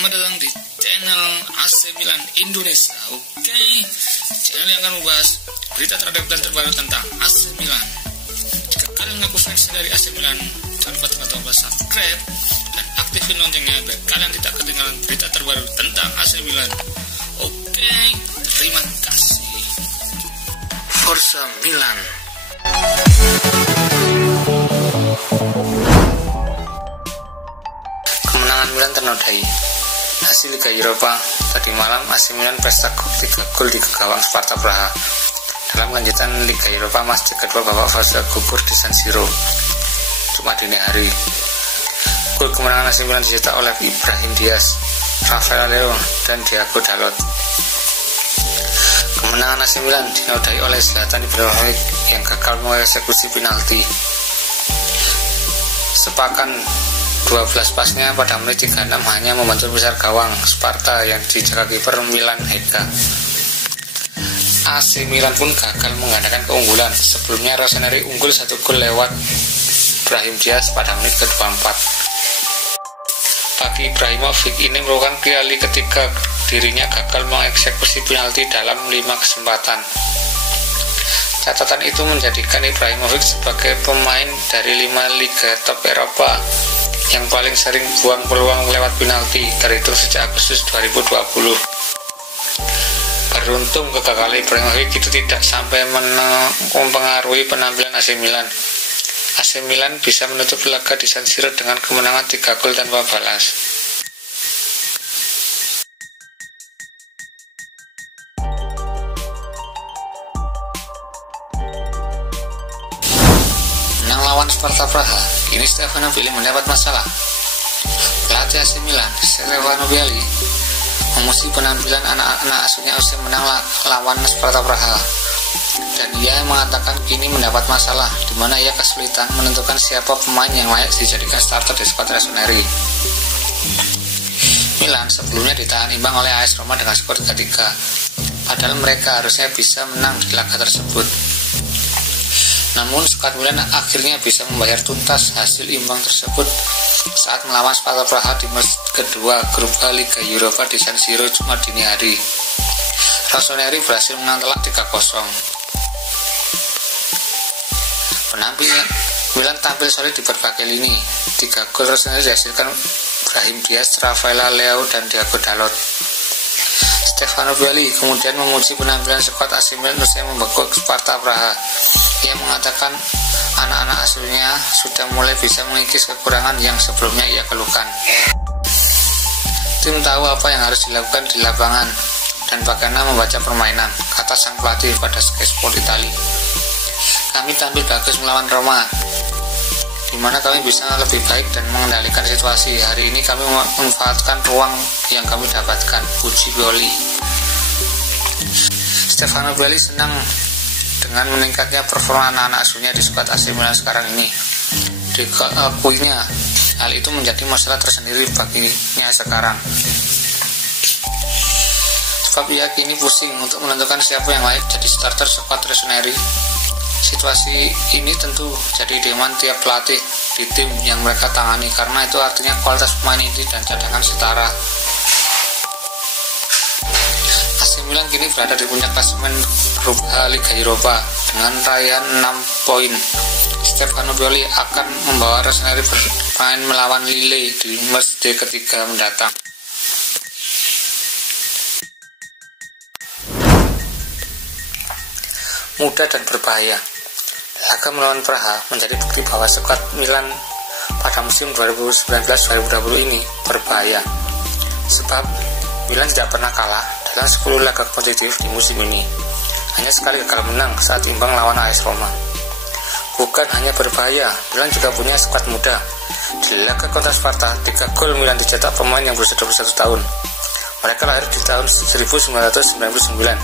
Selamat datang di channel AC Milan Indonesia. Oke, channel yang akan membahas berita terhadap dan terbaru tentang AC Milan. Jika kalian mengaku fans dari AC Milan, jangan lupa tekan tombol subscribe dan aktifin loncengnya agar kalian tidak ketinggalan berita terbaru tentang AC Milan. Oke, terima kasih. Forza Milan. Kemenangan Milan ternodai. Hasil Liga Eropa tadi malam, AC Milan pesta 3 gol di gawang Sparta Praha. Dalam kelanjutan Liga Eropa, masjid kedua babak fase gugur di San Siro Jumat dini hari. Gol kemenangan AC Milan dicetak oleh Ibrahim Diaz, Rafael Leao, dan Diego Dalot. Kemenangan AC Milan dinodai oleh Zlatan Ibrahimovic yang gagal mengeksekusi penalti. Sepakan 12 pasnya pada menit 36 hanya membantu besar gawang Sparta yang dijaga kiper Milan Heka. AC Milan pun gagal menggandakan keunggulan. Sebelumnya Rossoneri unggul 1 gol lewat Ibrahim Diaz pada menit ke-24. Bagi Ibrahimovic, ini merupakan kali ketiga dirinya gagal mengeksekusi penalti dalam 5 kesempatan. Catatan itu menjadikan Ibrahimovic sebagai pemain dari 5 liga top Eropa yang paling sering buang peluang lewat penalti terhitung sejak Agustus 2020. Beruntung kegagalan Ibrahimovic itu tidak sampai mempengaruhi penampilan AC Milan. AC Milan bisa menutup laga di San Siro dengan kemenangan 3 gol tanpa balas. Menang lawan Sparta Praha, kini Stefano Pioli mendapat masalah. Pelatih AC Milan, Stefano Pioli, memuji penampilan anak-anak asuhnya usai menang lawan Sparta Praha. Dan ia mengatakan kini mendapat masalah, di mana ia kesulitan menentukan siapa pemain yang layak dijadikan starter di skuad Rossoneri. Milan sebelumnya ditahan imbang oleh AS Roma dengan skor 3-3, padahal mereka harusnya bisa menang di laga tersebut. Namun skuad Milan akhirnya bisa membayar tuntas hasil imbang tersebut saat melawan Sparta Praha di match kedua grup A Liga Eropa di San Siro Jumat dini hari. Rossoneri berhasil menang telak 3-0. Penampilan Milan tampil solid di berbagai lini. 3 gol Rossoneri dihasilkan Ibrahim Diaz, Rafael Leao, dan Diego Dalot. Stefano Pioli kemudian memuji penampilan skuad AC Milan usai membekuk Sparta Praha. Ia mengatakan anak-anak asuhnya sudah mulai bisa mengikis kekurangan yang sebelumnya ia keluhkan. Tim tahu apa yang harus dilakukan di lapangan dan bagaimana membaca permainan, kata sang pelatih pada Sky Sport Italia. Kami tampil bagus melawan Roma, di mana kami bisa lebih baik dan mengendalikan situasi. Hari ini kami memanfaatkan ruang yang kami dapatkan, puji Pioli. Stefano Pioli senang dengan meningkatnya performa anak-anak asuhnya di skuad AC Milan sekarang ini. Dikakuinya, hal itu menjadi masalah tersendiri baginya sekarang. Sebab ia kini pusing untuk menentukan siapa yang layak jadi starter skuad Rossoneri. Situasi ini tentu jadi demand tiap pelatih di tim yang mereka tangani, karena itu artinya kualitas pemain inti dan cadangan setara. AC Milan kini berada di puncak klasemen grup A Liga Eropa dengan raihan 6 poin. Stefano Pioli akan membawa Rossoneri bermain melawan Lille di match day ketiga mendatang. Mudah dan berbahaya. Laga melawan Praha menjadi bukti bahwa skuad Milan pada musim 2019-2020 ini berbahaya. Sebab Milan tidak pernah kalah dalam 10 laga kompetitif di musim ini. Hanya sekali gagal menang saat imbang lawan AS Roma. Bukan hanya berbahaya, Milan juga punya skuad muda. Di laga kontra Sparta, 3 gol Milan dicetak pemain yang berusia 21 tahun. Mereka lahir di tahun 1999.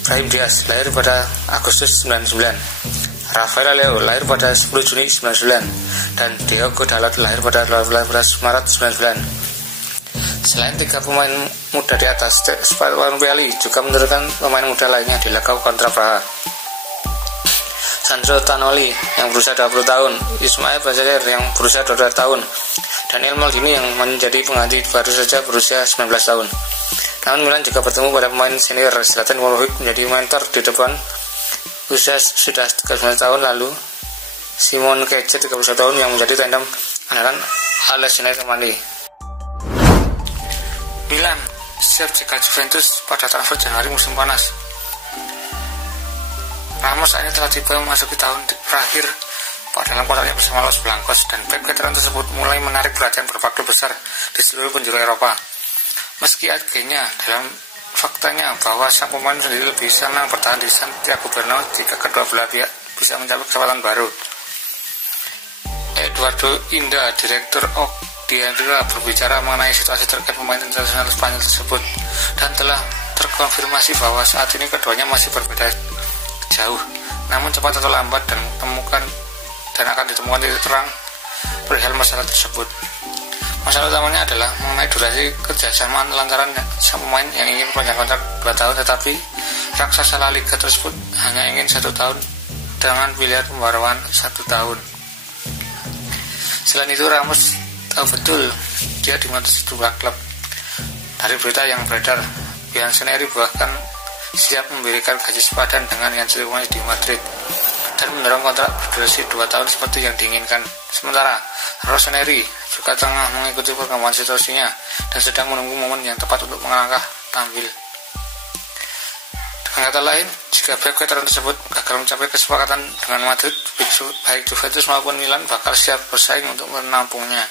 Ibrahim Diaz lahir pada Agustus 99, Rafael Leao lahir pada 10 Juni 99, dan Diego Dalot lahir pada 18 Maret 99. Selain 3 pemain muda di atas, Stefano Pioli juga menurunkan pemain muda lainnya di laga kontra Praha. Sandro Tonali yang berusia 20 tahun, Ismail Benzair yang berusia 22 tahun, Daniel Maldini yang menjadi pengganti baru saja berusia 19 tahun. Namun Milan juga bertemu pada pemain senior Zlatan Ibrahimovic menjadi mentor di depan usia sudah 39 tahun lalu, Simon Kjær 31 tahun yang menjadi tandem andalan Alessandro Romandi. Milan siap jika Juventus pada transfer Januari musim panas. Ramos ini telah tiba memasuki tahun terakhir dalam kontraknya bersama Los Blancos, dan veteran tersebut mulai menarik perhatian beberapa klub besar di seluruh penjuru Eropa. Meski akhirnya dalam faktanya bahwa sang pemain sendiri lebih senang bertahan di Santiago Bernabeu jika kedua belah pihak bisa mencapai kesempatan baru. Eduardo Inda, direktur Diandra, berbicara mengenai situasi terkait pemain internasional Spanyol tersebut dan telah terkonfirmasi bahwa saat ini keduanya masih berbeda jauh, namun cepat atau lambat dan akan ditemukan titik terang perihal masalah tersebut. Masalah utamanya adalah mengenai durasi kerjasama lantaran sang pemain yang ingin panjang kontrak 2 tahun, tetapi raksasa La Liga tersebut hanya ingin 1 tahun dengan pilihan pembaruan 1 tahun. Selain itu, Ramos tahu betul dia dimiliki 2 klub. Dari berita yang beredar, Bianconeri bahkan siap memberikan gaji sepadan dengan yang dilakukan di Madrid dan mendorong kontrak berdurasi 2 tahun seperti yang diinginkan. Sementara Rossoneri juga tengah mengikuti perkembangan situasinya dan sedang menunggu momen yang tepat untuk melangkah tampil. Dengan kata lain, jika veteran tersebut gagal mencapai kesepakatan dengan Madrid, baik Juventus maupun Milan bakal siap bersaing untuk menampungnya.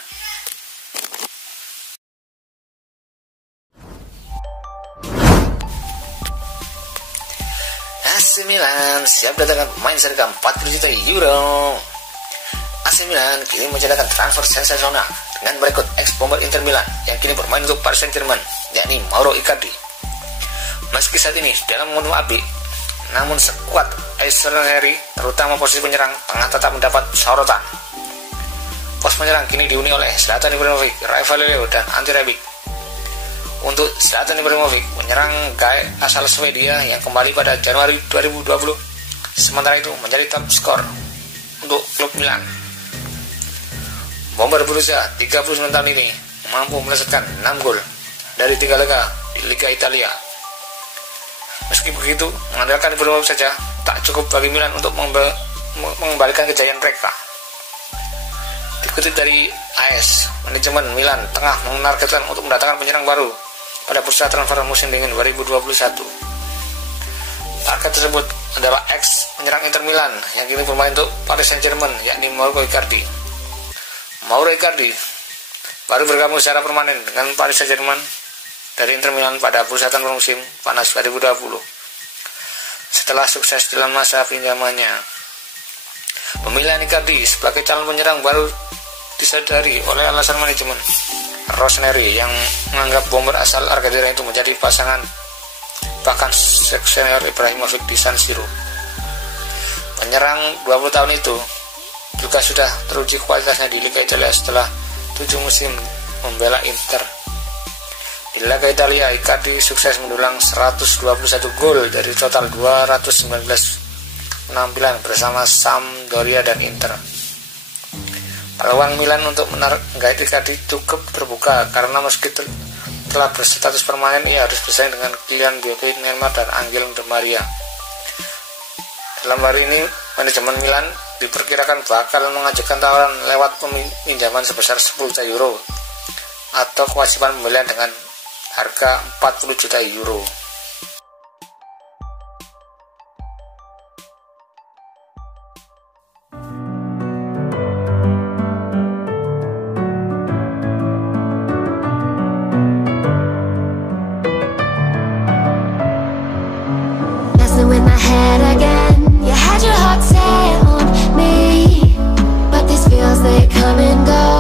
AC Milan siap datangkan pemain seharga 40 juta euro. AC Milan kini menjadikan transfer sensasional dengan merekrut ex-bomber Inter Milan yang kini bermain untuk Paris Saint-Germain, yakni Mauro Icardi. Meski saat ini dalam gunung api, namun skuad Rossoneri, terutama posisi penyerang tengah, tetap mendapat sorotan. Pos penyerang kini dihuni oleh Zlatan Ibrahimovic, Rafael Leao, dan Ante Rebic. Untuk Zlatan Ibrahimovic, penyerang gaya asal Swedia yang kembali pada Januari 2020, sementara itu menjadi top skor untuk klub Milan. Bomber berusia 39 tahun ini mampu melesatkan 6 gol dari 3 laga di Liga Italia. Meski begitu, mengandalkan Ibrahimovic saja tak cukup bagi Milan untuk mengembalikan kejayaan mereka. Dikutip dari AS, manajemen Milan tengah menargetkan untuk mendatangkan penyerang baru pada bursa transfer musim dingin 2021. Target tersebut adalah ex penyerang Inter Milan yang kini bermain untuk Paris Saint-Germain, yakni Mauro Icardi. Mauro Icardi baru bergabung secara permanen dengan Paris Saint-Germain dari Inter Milan pada bursa transfer musim panas 2020 setelah sukses dalam masa pinjamannya. Pemilihan Icardi sebagai calon penyerang baru disadari oleh alasan manajemen Rossoneri yang menganggap bomber asal Argentina itu menjadi pasangan bahkan senior Ibrahimovic di San Siro. Penyerang 20 tahun itu juga sudah teruji kualitasnya di Liga Italia setelah 7 musim membela Inter. Di Liga Italia, Icardi sukses mendulang 121 gol dari total 219 penampilan bersama Sampdoria dan Inter. Peluang Milan untuk menggait Icardi cukup terbuka karena meski telah berstatus permanen, ia harus bersaing dengan Kylian Mbappe, Neymar, dan Angel Di Maria. Dalam hari ini, manajemen Milan diperkirakan bakal mengajukan tawaran lewat peminjaman sebesar 10 juta euro atau kewajiban pembelian dengan harga 40 juta euro. With my head again, you had your heart set on me, but these feels they come and go.